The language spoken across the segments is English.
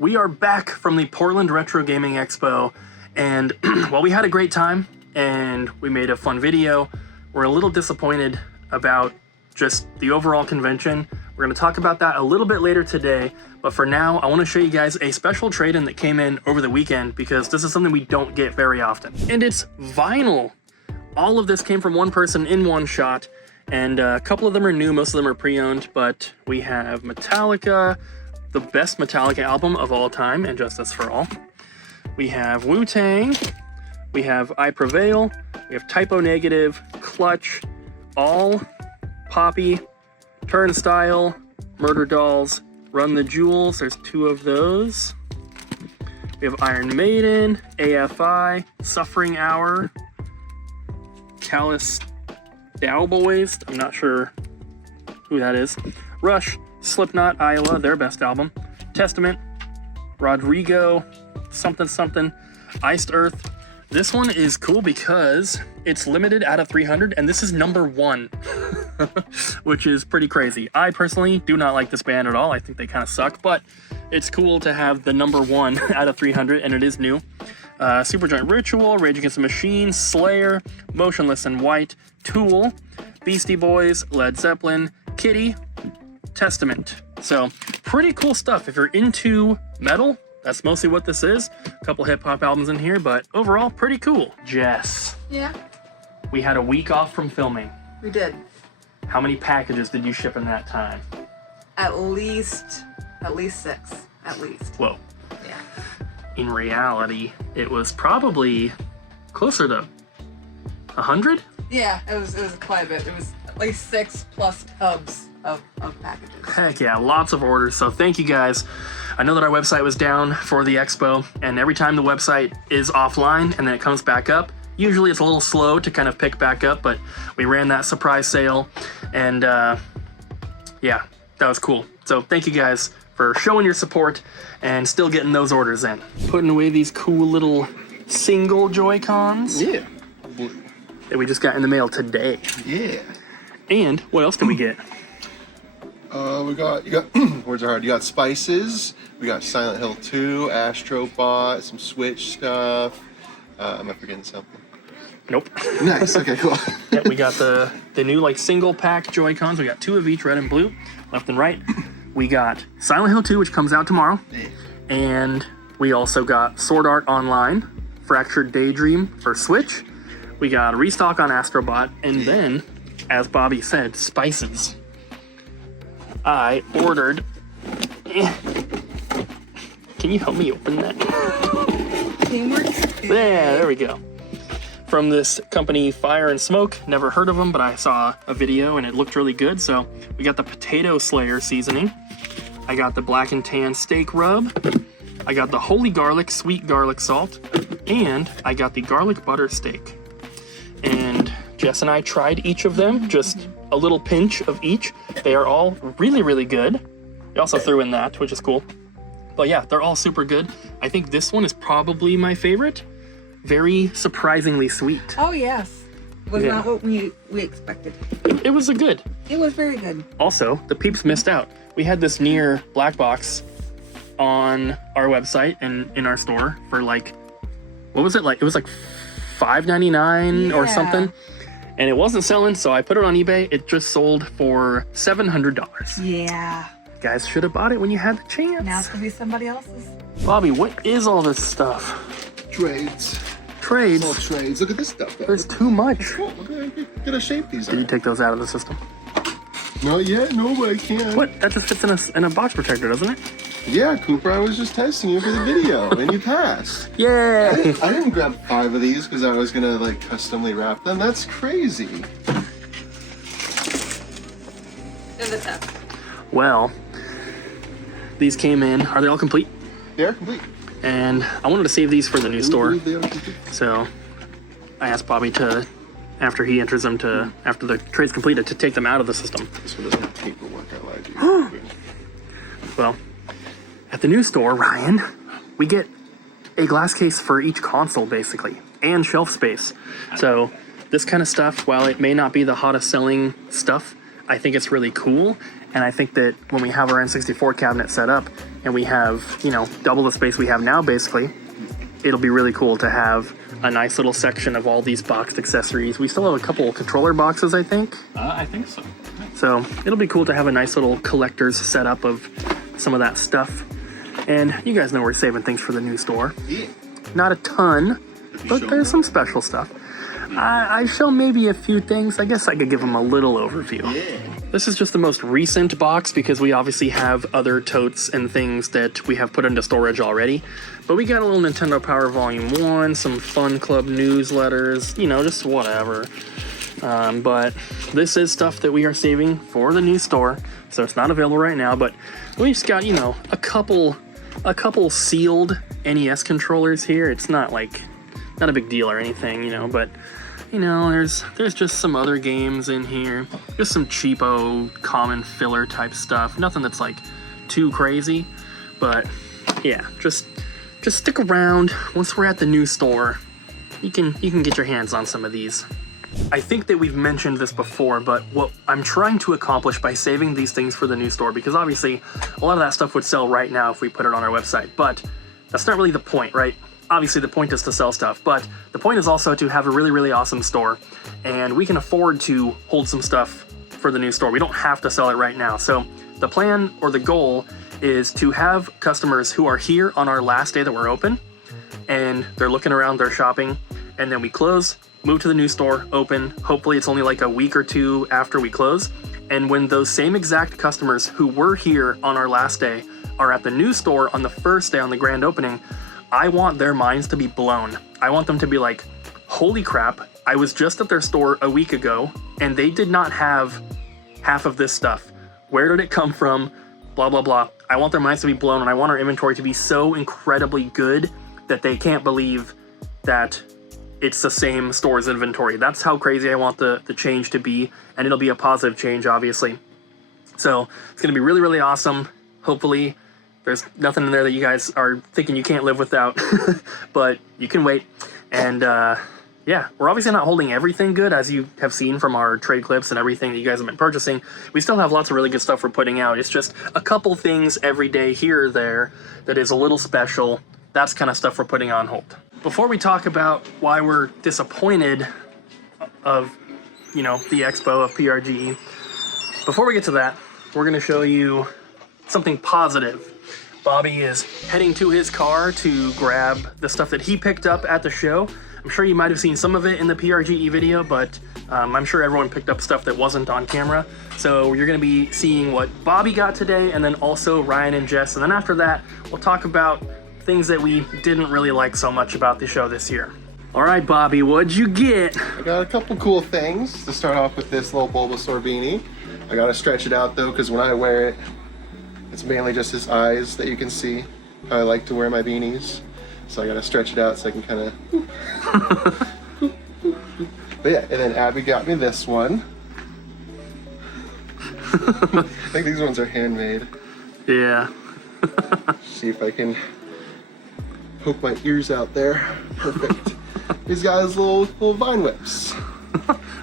we are back from the Portland Retro Gaming Expo, and well, we had a great time and we made a fun video. We're a little disappointed about just the overall convention. We're going to talk about that a little bit later today, but for now I want to show you guys a special trade-in that came in over the weekend, because this is something we don't get very often, and it's vinyl. All of this came from one person in one shot, and a couple of them are new, most of them are pre-owned, but we have Metallica, the best Metallica album of all time, and Justice for All. We have Wu-Tang, we have I Prevail, we have Typo Negative, Clutch, All, Poppy, Turnstile, Murder Dolls, Run the Jewels, there's two of those. We have Iron Maiden, AFI, Suffering Hour, Callous Cowboys, I'm not sure who that is, Rush, Slipknot, Iowa, their best album, Testament, Rodrigo, something something, Iced Earth. This one is cool because it's limited out of 300, and this is number 1, which is pretty crazy. I personally do not like this band at all. I think they kind of suck, but it's cool to have the number 1 out of 300, and it is new. Superjoint Ritual, Rage Against the Machine, Slayer, Motionless in White, Tool, Beastie Boys, Led Zeppelin, Kitty, Testament. So pretty cool stuff. If you're into metal, that's mostly what this is. A couple hip-hop albums in here, but overall pretty cool. Jess. Yeah? We had a week off from filming. We did. How many packages did you ship in that time? At least 6. At least. Whoa. Yeah. In reality, it was probably closer to 100? Yeah, it was quite a bit. It was at least 6 plus tubs of packages. Heck yeah, lots of orders. So thank you guys. I know that our website was down for the expo, and every time the website is offline and then it comes back up, usually it's a little slow to kind of pick back up, but we ran that surprise sale, and yeah, that was cool. So thank you guys for showing your support and still getting those orders in. Putting away these cool little single Joy-Cons. Yeah. That we just got in the mail today. Yeah. And what else did we get? You got words are hard. You got Spices. We got Silent Hill 2, Astrobot, some Switch stuff. Am I forgetting something? Nope. Nice. Okay, cool. Yeah, we got the new like single pack Joy-Cons. We got 2 of each, red and blue, left and right. We got Silent Hill 2, which comes out tomorrow. Yeah. And we also got Sword Art Online, Fractured Daydream for Switch. We got a restock on Astrobot, and then, as Bobby said, Spices. I ordered... Can you help me open that? Teamwork? Yeah, there we go. From this company, Fire and Smoke. Never heard of them, but I saw a video and it looked really good. So we got the Potato Slayer seasoning. I got the Black and Tan Steak Rub. I got the Holy Garlic Sweet Garlic Salt. And I got the Garlic Butter Steak. And Jess and I tried each of them, just a little pinch of each. They are all really, really good. We also threw in that, which is cool. But yeah, they're all super good. I think this one is probably my favorite. Very surprisingly sweet. Oh, yes. Was Yeah. not what we expected. It was a good. It was very good. Also, the peeps missed out. We had this near black box on our website and in our store for like, what was it like? It was like $5.99 or Yeah. something. And it wasn't selling, so I put it on eBay. It just sold for $700. Yeah. You guys should have bought it when you had the chance. Now it's going to be somebody else's. Bobby, what is all this stuff? Trades. Trades? All trades. Look at this stuff, though. There's too much. Cool. Look at how gonna shape these Did you are. take those out of the system? Not yet. No, but I can. What? That just fits in a box protector, doesn't it? Yeah, Cooper, I was just testing you for the video, and you passed. Yeah. I didn't grab 5 of these because I was gonna like customly wrap them. That's crazy. In the tub. Well, these came in. Are they all complete? They're complete. And I wanted to save these for the new store. They are complete. So I asked Bobby to, after he enters them, to after the trade's completed, to take them out of the system. This one doesn't have paperwork. I lied to you. Well, at the new store, Ryan, we get a glass case for each console, basically, and shelf space. So this kind of stuff, while it may not be the hottest selling stuff, I think it's really cool. And I think that when we have our N64 cabinet set up and we have, you know, double the space we have now, basically, it'll be really cool to have a nice little section of all these boxed accessories. We still have a couple controller boxes, I think. I think so. So it'll be cool to have a nice little collector's setup of some of that stuff. And you guys know we're saving things for the new store. Yeah. Not a ton, but there's some special stuff. I show maybe a few things. I guess I could give them a little overview. Yeah. This is just the most recent box because we obviously have other totes and things that we have put into storage already. But we got a little Nintendo Power Volume 1, some Fun Club newsletters, you know, just whatever. But this is stuff that we are saving for the new store, so it's not available right now. But we just got, you know, a couple sealed NES controllers here. It's not like, not a big deal or anything, you know, but you know, there's just some other games in here. Just some cheapo, common filler type stuff. Nothing that's like too crazy, but yeah, just stick around. Once we're at the new store, you can get your hands on some of these. I think that we've mentioned this before, but what I'm trying to accomplish by saving these things for the new store, because obviously a lot of that stuff would sell right now if we put it on our website, but that's not really the point, right? Obviously the point is to sell stuff, but the point is also to have a really, really awesome store, and we can afford to hold some stuff for the new store. We don't have to sell it right now. So the plan or the goal is to have customers who are here on our last day that we're open, and they're looking around, they're shopping, and then we close, move to the new store, open. Hopefully it's only like a week or two after we close. And when those same exact customers who were here on our last day are at the new store on the first day on the grand opening, I want their minds to be blown. I want them to be like, holy crap, I was just at their store a week ago and they did not have half of this stuff. Where did it come from? Blah, blah, blah. I want their minds to be blown, and I want our inventory to be so incredibly good that they can't believe that it's the same store's inventory. That's how crazy I want the change to be, and it'll be a positive change, obviously. So it's gonna be really, really awesome. Hopefully there's nothing in there that you guys are thinking you can't live without, but you can wait. And yeah, we're obviously not holding everything good, as you have seen from our trade clips and everything that you guys have been purchasing. We still have lots of really good stuff we're putting out. It's just a couple things every day here or there that is a little special. That's kind of stuff we're putting on hold. Before we talk about why we're disappointed of, you know, the expo of PRGE, before we get to that, we're going to show you something positive. Bobby is heading to his car to grab the stuff that he picked up at the show. I'm sure you might have seen some of it in the PRGE video, but I'm sure everyone picked up stuff that wasn't on camera. So you're going to be seeing what Bobby got today, and then also Ryan and Jess. And then after that, we'll talk about things that we didn't really like so much about the show this year. All right, Bobby, what'd you get? I got a couple cool things. To start off with this little Bulbasaur beanie. I gotta stretch it out though, because when I wear it, it's mainly just his eyes that you can see. I like to wear my beanies, so I gotta stretch it out so I can kind of. But yeah, and then Abby got me this one. I think these ones are handmade. Yeah. See if I can poke my ears out there. Perfect. He's got his little vine whips.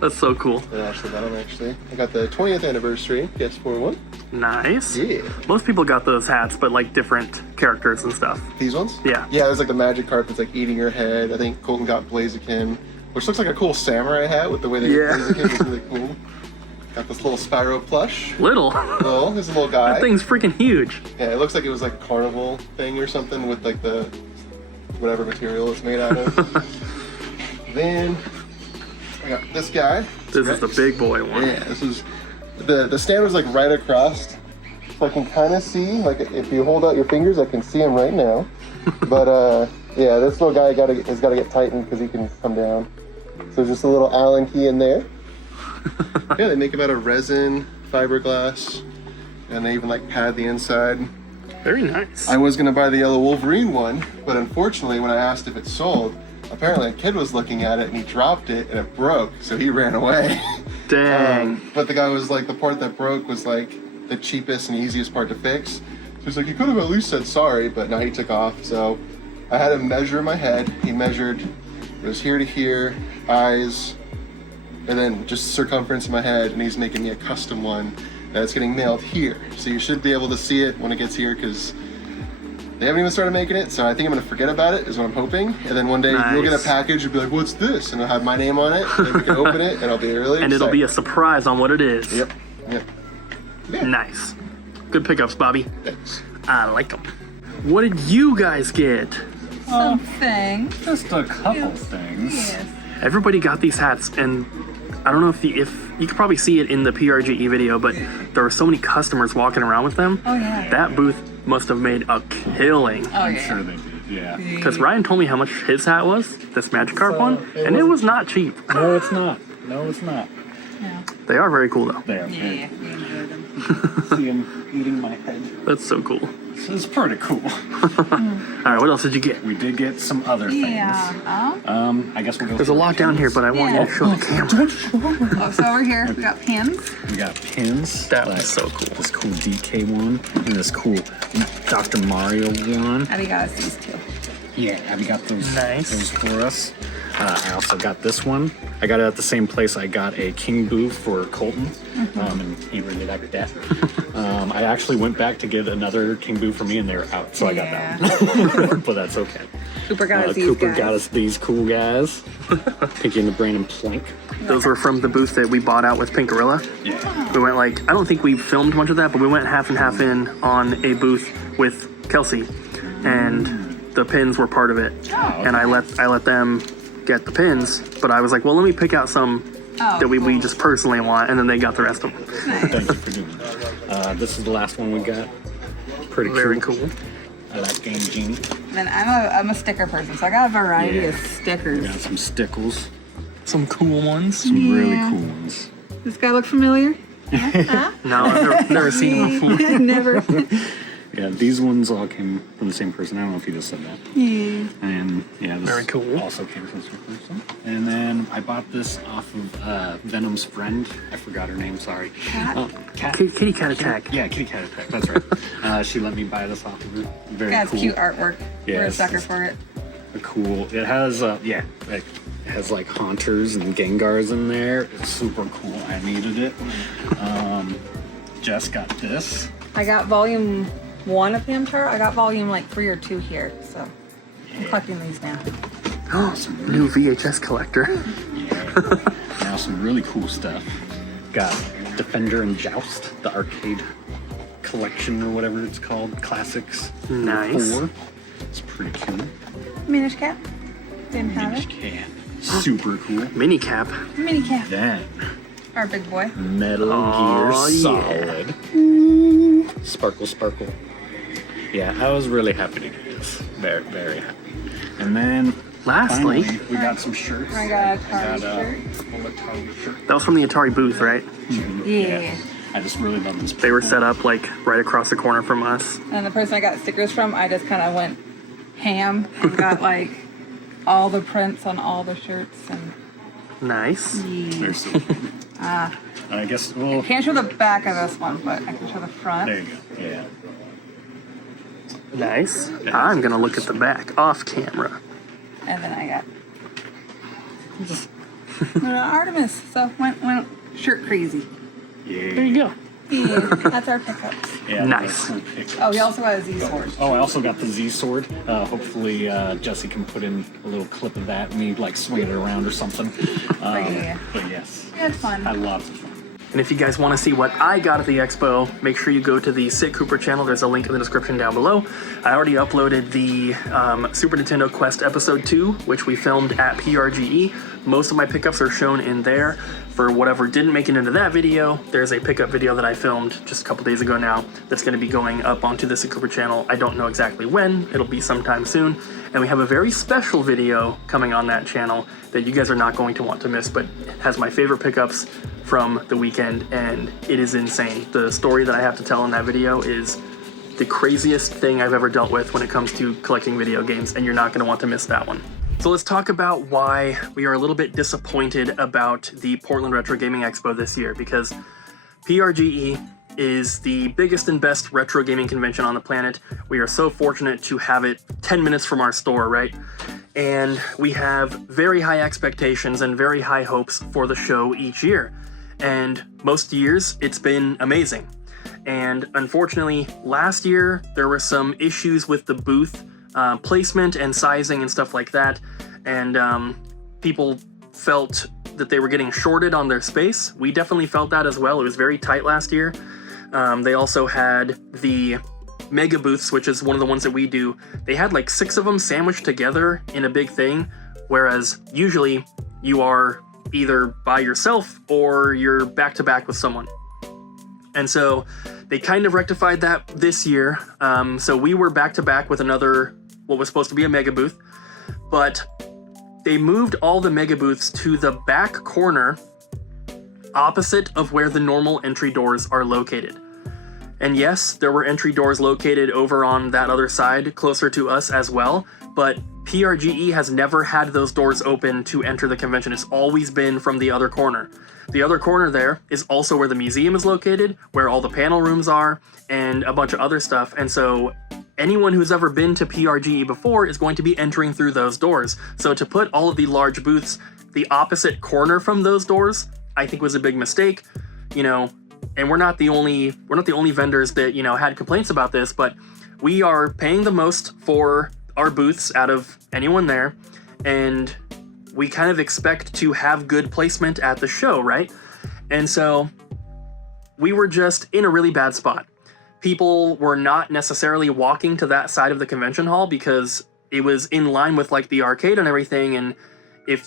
That's so cool. And actually, got them actually. I got the 20th anniversary PS4 one. Nice. Yeah. Most people got those hats, but like different characters and stuff. These ones? Yeah. Yeah, there's like the magic carp that's like eating your head. I think Colton got Blaziken, which looks like a cool samurai hat with the way they get Blaziken. It's really cool. Got this little Spyro plush. Little. This little guy. That thing's freaking huge. Yeah, it looks like it was like a carnival thing or something with like the whatever material it's made out of. Then I got this guy. This is the big boy one. Yeah, this is the stand was like right across. So I can kind of see, like if you hold out your fingers, I can see him right now. But yeah, this little guy has got to get tightened because he can come down. So just a little Allen key in there. Yeah, they make it out of resin, fiberglass, and they even like pad the inside. Very nice. I was gonna buy the yellow Wolverine one, but unfortunately when I asked if it sold, apparently a kid was looking at it and he dropped it and it broke, so he ran away. Dang. But the guy was like, the part that broke was like the cheapest and easiest part to fix. So he's like, you could have at least said sorry, but no, he took off. So I had him measure my head. He measured, it was here to here, eyes, and then just circumference in my head, and he's making me a custom one that's getting mailed here. So you should be able to see it when it gets here, because they haven't even started making it, so I think I'm gonna forget about it, is what I'm hoping. And then one day you'll get a package and be like, what's this? And it'll have my name on it, and we can open it, and I'll be really excited. And it'll be a surprise on what it is. Yep. Yeah. Nice. Good pickups, Bobby. Thanks. I like them. What did you guys get? Something. Just a couple things. Yes. Everybody got these hats, and I don't know if you could probably see it in the PRGE video, but there were so many customers walking around with them. Oh yeah. That booth must have made a killing. Oh I'm yeah. sure they did, yeah. Because Ryan told me how much his hat was, this Magikarp one, and it was not cheap. No, it's not. No, it's not. Yeah. They are very cool though. There. Yeah. We enjoyed them. See him eating my head. That's so cool. It's pretty cool. All right, what else did you get? We did get some other things. Yeah. I guess we'll go There's a through lot down here, but I want you to show the camera. Oh, so over here we got pins. We got pins. That was so cool. This cool DK one and this cool Dr. Mario one. Abby got us these two. Yeah, Abby got those, Nice. those for us. I also got this one. I got it at the same place I got a King Boo for Colton, and he really liked that. I actually went back to get another King Boo for me, and they were out, so I got that one. But that's okay. Cooper got us these Cooper guys. got us these cool guys. Pinky and the Brain and Plank. Those were from the booth that we bought out with Pink Gorilla. Yeah. We went I don't think we filmed much of that, but we went half and half in on a booth with Kelsey, and the pins were part of it. And I let them get the pins, but I was like, well, let me pick out some that we just personally want, and then they got the rest of them. Thank you for doing that. This is the last one we got. Pretty cool. Very cool. I like Game Genie. Then I'm a sticker person, so I got a variety of We stickers. got some stickles. Some cool ones. Some really cool ones. This guy look familiar? No, I've never seen them before. Never. Yeah, these ones all came from the same person. I don't know if you just said that. Yeah. And yeah, this Very cool. also came from the same person. And then I bought this off of Venom's friend. I forgot her name, sorry. Cat? Cat. Kitty Cat Attack. Yeah, Kitty Cat Attack, that's right. She let me buy this off of her. Very Got cool. cute artwork. Yeah, We're a it's sucker just- for it. Cool. It has, it has like Haunters and Gengars in there. It's super cool. I needed it. Jess got this. I got volume 1 of Hamtar. I got volume like 3 or 2 here, so I'm collecting these now. New VHS collector. Yeah. Now some really cool stuff. Got Defender and Joust, the arcade collection or whatever it's called. Classics. Nice. 4. It's pretty cool. Minish Cap. Didn't have Minish it. Cap. Super cool. Mini cap. Mini Cap. Then Our big boy. Metal Oh, Gear yeah. Solid. Sparkle, sparkle. Yeah, I was really happy to get this. Very, very happy. And then Lastly, finally, we got some shirts. I got a Atari a shirt. full Atari shirt. that was from the Atari booth, right? Yeah. I just really love this. They were set up right across the corner from us. And the person I got stickers from, I just kind of went ham and got like all the prints on all the shirts and. Nice. They're so cool. I guess, well, Can't show the back of this one, but I can show the front. there you go. Yeah. Nice. I'm gonna look at the back off camera. And then I got just Artemis. So went shirt crazy. Yeah. There you go. Yeah, that's our pickups. Yeah, Nice. cool pickups. Oh, he also got a Z sword. Oh, I also got the Z sword. Hopefully, Jesse can put in a little clip of that, me like swinging it around or something. Yeah. But yes, Yeah, it's fun. I love it. And if you guys want to see what I got at the expo, make sure you go to the Sit Cooper channel. There's a link in the description down below. I already uploaded the Super Nintendo Quest Episode 2, which we filmed at PRGE. Most of my pickups are shown in there. For whatever didn't make it into that video, there's a pickup video that I filmed just a couple days ago now that's going to be going up onto the Sit Cooper channel. I don't know exactly when. It'll be sometime soon. And we have a very special video coming on that channel that you guys are not going to want to miss, but it has my favorite pickups from the weekend, and it is insane. The story that I have to tell in that video is the craziest thing I've ever dealt with when it comes to collecting video games, and you're not gonna want to miss that one. So let's talk about why we are a little bit disappointed about the Portland Retro Gaming Expo this year, because PRGE is the biggest and best retro gaming convention on the planet. We are so fortunate to have it 10 minutes from our store, right? and we have very high expectations and very high hopes for the show each year. And most years, it's been amazing. And unfortunately, last year, there were some issues with the booth placement and sizing and stuff like that. And people felt that they were getting shorted on their space. We definitely felt that as well. It was very tight last year. They also had the mega booths, which is one of the ones that we do. They had like 6 of them sandwiched together in a big thing, whereas usually you are either by yourself or you're back to back with someone. And so they kind of rectified that this year. So we were back to back with another, what was supposed to be a mega booth, but they moved all the mega booths to the back corner opposite of where the normal entry doors are located. And yes, there were entry doors located over on that other side, closer to us as well, but PRGE has never had those doors open to enter the convention. It's always been from the other corner. The other corner there is also where the museum is located, where all the panel rooms are, and a bunch of other stuff. And so anyone who's ever been to PRGE before is going to be entering through those doors. So to put all of the large booths the opposite corner from those doors, I think was a big mistake, you know. And we're not the only vendors that, you know, had complaints about this, but we are paying the most for our booths out of anyone there, and we kind of expect to have good placement at the show, right? And so we were just in a really bad spot. People were not necessarily walking to that side of the convention hall because it was in line with like the arcade and everything, and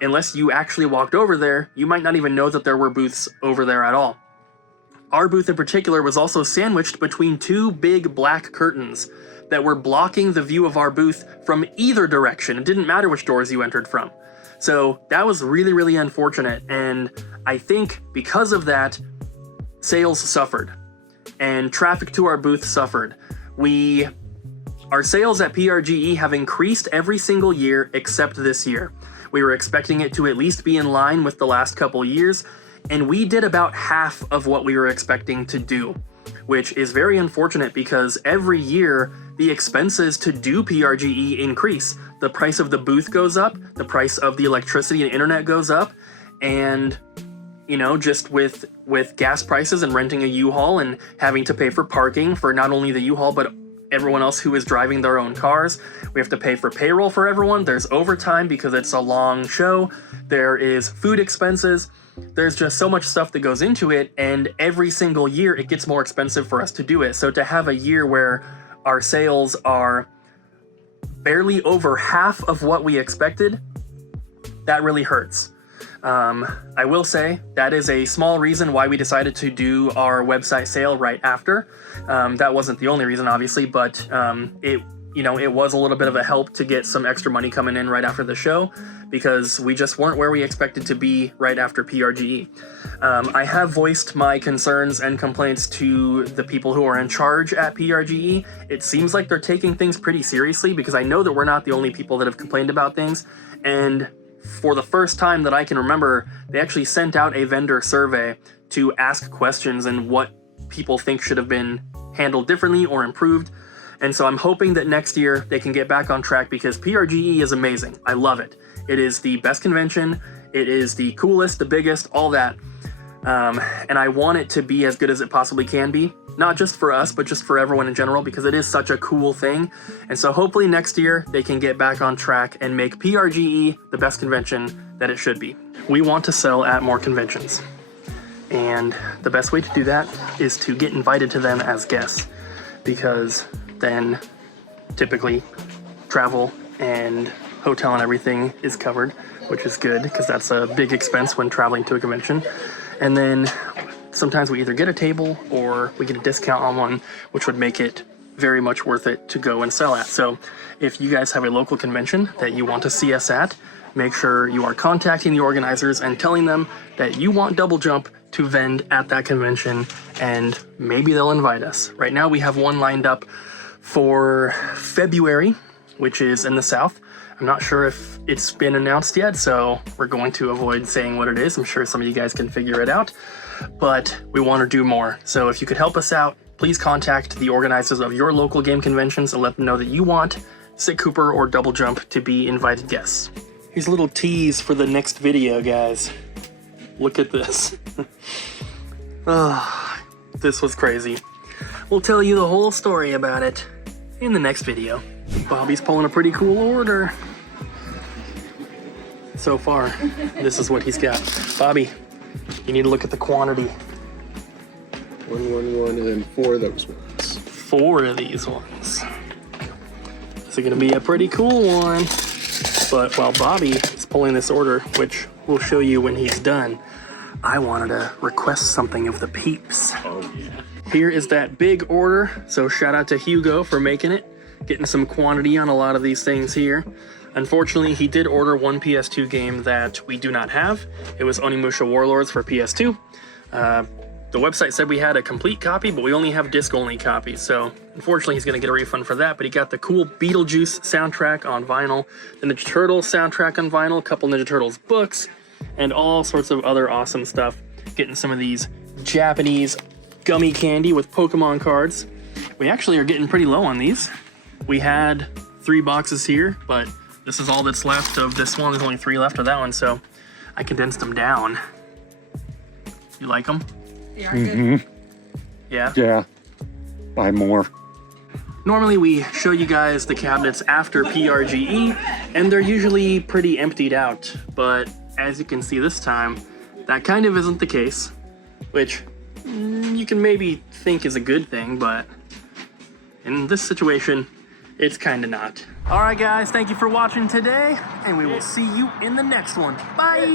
unless you actually walked over there, you might not even know that there were booths over there at all. Our booth in particular was also sandwiched between 2 big black curtains that were blocking the view of our booth from either direction. It didn't matter which doors you entered from. So that was really, really unfortunate. And I think because of that, sales suffered and traffic to our booth suffered. Our sales at PRGE have increased every single year except this year. We were expecting it to at least be in line with the last couple years, and we did about half of what we were expecting to do, which is very unfortunate because every year the expenses to do PRGE increase. The price of the booth goes up, the price of the electricity and internet goes up, and you know, just with gas prices and renting a U-Haul and having to pay for parking for not only the U-Haul but everyone else who is driving their own cars. We have to pay for payroll for everyone. There's overtime because it's a long show. There is food expenses. There's just so much stuff that goes into it, and every single year it gets more expensive for us to do it. So to have a year where our sales are barely over half of what we expected, that really hurts. I will say that is a small reason why we decided to do our website sale right after. That wasn't the only reason, obviously, but it was a little bit of a help to get some extra money coming in right after the show, because we just weren't where we expected to be right after PRGE. I have voiced my concerns and complaints to the people who are in charge at PRGE. It seems like they're taking things pretty seriously, because I know that we're not the only people that have complained about things, and for the first time that I can remember, they actually sent out a vendor survey to ask questions and what people think should have been handled differently or improved. And so I'm hoping that next year they can get back on track, because PRGE is amazing. I love it. It is the best convention. It is the coolest, the biggest, all that. And I want it to be as good as it possibly can be. Not just for us, but just for everyone in general, because it is such a cool thing. And so hopefully next year they can get back on track and make PRGE the best convention that it should be. We want to sell at more conventions, and the best way to do that is to get invited to them as guests, because then typically travel and hotel and everything is covered, which is good because that's a big expense when traveling to a convention. And then sometimes we either get a table or we get a discount on one, which would make it very much worth it to go and sell at. So if you guys have a local convention that you want to see us at, make sure you are contacting the organizers and telling them that you want Double Jump to vend at that convention, and maybe they'll invite us. Right now we have one lined up for February, which is in the South. I'm not sure if it's been announced yet, so we're going to avoid saying what it is. I'm sure some of you guys can figure it out, but we want to do more. So if you could help us out, please contact the organizers of your local game conventions and let them know that you want Sit Cooper or Double Jump to be invited guests. Here's a little tease for the next video, guys. Look at this. This was crazy. We'll tell you the whole story about it in the next video. Bobby's pulling a pretty cool order. So far, this is what he's got. Bobby, you need to look at the quantity. 1, 1, 1, and then 4 of those ones. 4 of these ones. This is gonna be a pretty cool one. But while Bobby is pulling this order, which we'll show you when he's done, I wanted to request something of the peeps. Oh yeah. Here is that big order. So shout out to Hugo for making it, getting some quantity on a lot of these things here. Unfortunately, he did order one PS2 game that we do not have. It was Onimusha Warlords for PS2. The website said we had a complete copy, but we only have disc-only copies. So unfortunately, he's gonna get a refund for that, but he got the cool Beetlejuice soundtrack on vinyl, the Ninja Turtles soundtrack on vinyl, a couple Ninja Turtles books, and all sorts of other awesome stuff. Getting some of these Japanese gummy candy with Pokemon cards. We actually are getting pretty low on these. We had 3 boxes here, but this is all that's left of this one. There's only 3 left of that one, so I condensed them down. You like them? They are good. Yeah? Yeah. Buy more. Normally we show you guys the cabinets after PRGE, and they're usually pretty emptied out, but as you can see this time, that kind of isn't the case, which you can maybe think is a good thing, but in this situation, it's kind of not. All right, guys, thank you for watching today, and we will see you in the next one. Bye!